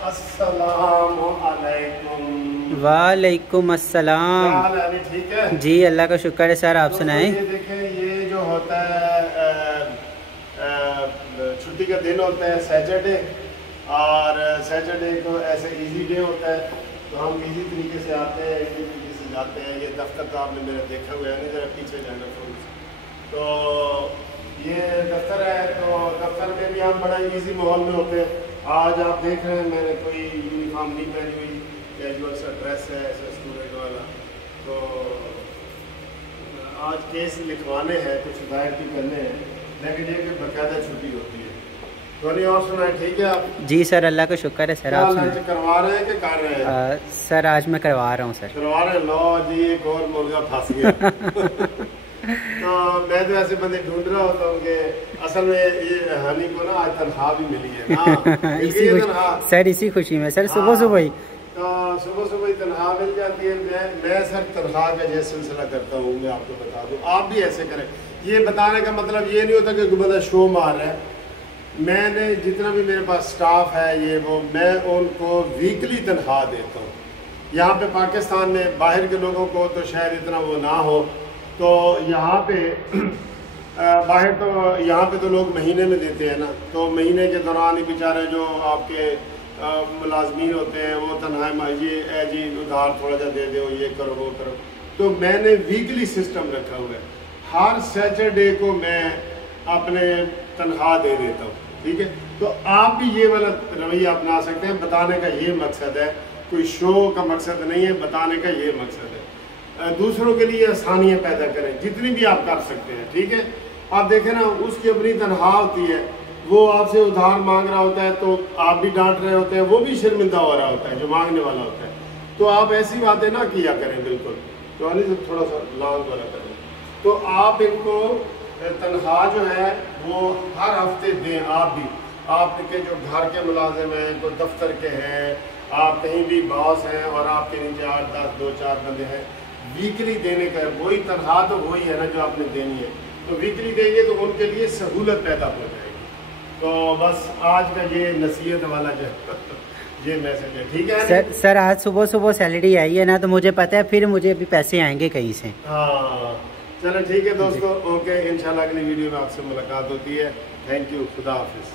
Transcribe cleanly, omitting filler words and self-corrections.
अस्सलाम वालेकुम। वालेकुम अस्सलाम। क्या हाल है? अभी ठीक है जी, अल्लाह का शुक्र है सर। आप सुनाएं। ये देखें, ये जो होता है छुट्टी का दिन होता है सैटरडे, और सैटरडे को ऐसे इजी डे होता है, तो हम इजी तरीके से आते हैं, इजी तरीके से जाते हैं। ये दफ्तर तो आपने मेरा देखा हुआ है, नहीं ज़रा पीछे जाना फोन। तो ये दफ्तर है, तो दफ्तर में भी हम बड़ा इजी माहौल में होते हैं। आज आप देख रहे हैं मैंने कोई यूनिफॉर्म नहीं पहनी हुई, कैजुअल सा ड्रेस है ऐसा स्टूडेंट वाला। तो आज केस लिखवाने हैं, कुछ दायर भी करने हैं, लेकिन ये कि बाकायदा छुट्टी होती है। तो नहीं, और सुनाए ठीक है आप? जी सर, अल्लाह का शुक्र है सर। आप लंच करवा रहे हैं कि कर रहे हैं? सर आज मैं करवा रहा हूँ सर। करवा रहे हैं। लो जी, एक और मुर्गा फंस गया। तो मैं तो ऐसे बंदे ढूंढ रहा होता हूँ कि असल में ये हनी को ना आज तनख्वाह भी मिली है ना। इसी खुशी में सर सुबह सुबह ही तनख्वाह मिल जाती है। मैं सर तनख्वाह का ये सिलसिला करता हूँ, मैं आपको बता दूँ, आप भी ऐसे करें। ये बताने का मतलब ये नहीं होता कि बंदा शो मार रहा है। मैंने जितना भी मेरे पास स्टाफ है ये वो, मैं उनको वीकली तनख्वाह देता हूँ। यहाँ पे पाकिस्तान में बाहर के लोगों को तो शायद इतना वो ना हो, तो यहाँ पे बाहर तो यहाँ पे तो लोग महीने में देते हैं ना, तो महीने के दौरान ही बेचारे जो आपके मुलाजमीन होते हैं वो तनख्वाह ये जी उधार थोड़ा सा दे दो, ये करो वो करो। तो मैंने वीकली सिस्टम रखा हुआ है, हर सैटरडे को मैं अपने तनख्वाह दे देता हूँ, ठीक है। तो आप भी ये वाला रवैया अपना सकते हैं। बताने का ये मकसद है, कोई शो का मकसद नहीं है, बताने का ये मकसद है। दूसरों के लिए आसानियाँ पैदा करें जितनी भी आप कर सकते हैं, ठीक है। आप देखें ना, उसकी अपनी तनख्वाह होती है, वो आपसे उधार मांग रहा होता है, तो आप भी डांट रहे होते हैं, वो भी शर्मिंदा हो रहा होता है जो मांगने वाला होता है। तो आप ऐसी बातें ना किया करें बिल्कुल। तो अली से थोड़ा सा लांग वाला करें। तो आप इनको तनख्वाह जो है वो हर हफ्ते दें। आप भी, आपके जो घर के मुलाजिम हैं, कोई दफ्तर के हैं, आप कहीं भी बॉस हैं और आपके नीचे 8, 10, 2, 4 बंदे हैं, वीकली देने का वही तनख्वाह तो वही है ना जो आपने देनी है। तो वीकली देंगे तो उनके लिए सहूलत पैदा हो जाएगी। तो बस आज का ये नसीहत वाला जो ये मैसेज है, ठीक है सर आज सुबह सुबह सैलरी आई है ना, तो मुझे पता है फिर मुझे अभी पैसे आएंगे कहीं से। हाँ चलो ठीक है दोस्तों, ओके, इंशाल्लाह अगली वीडियो में आपसे मुलाकात होती है। थैंक यू, खुदा हाफिज।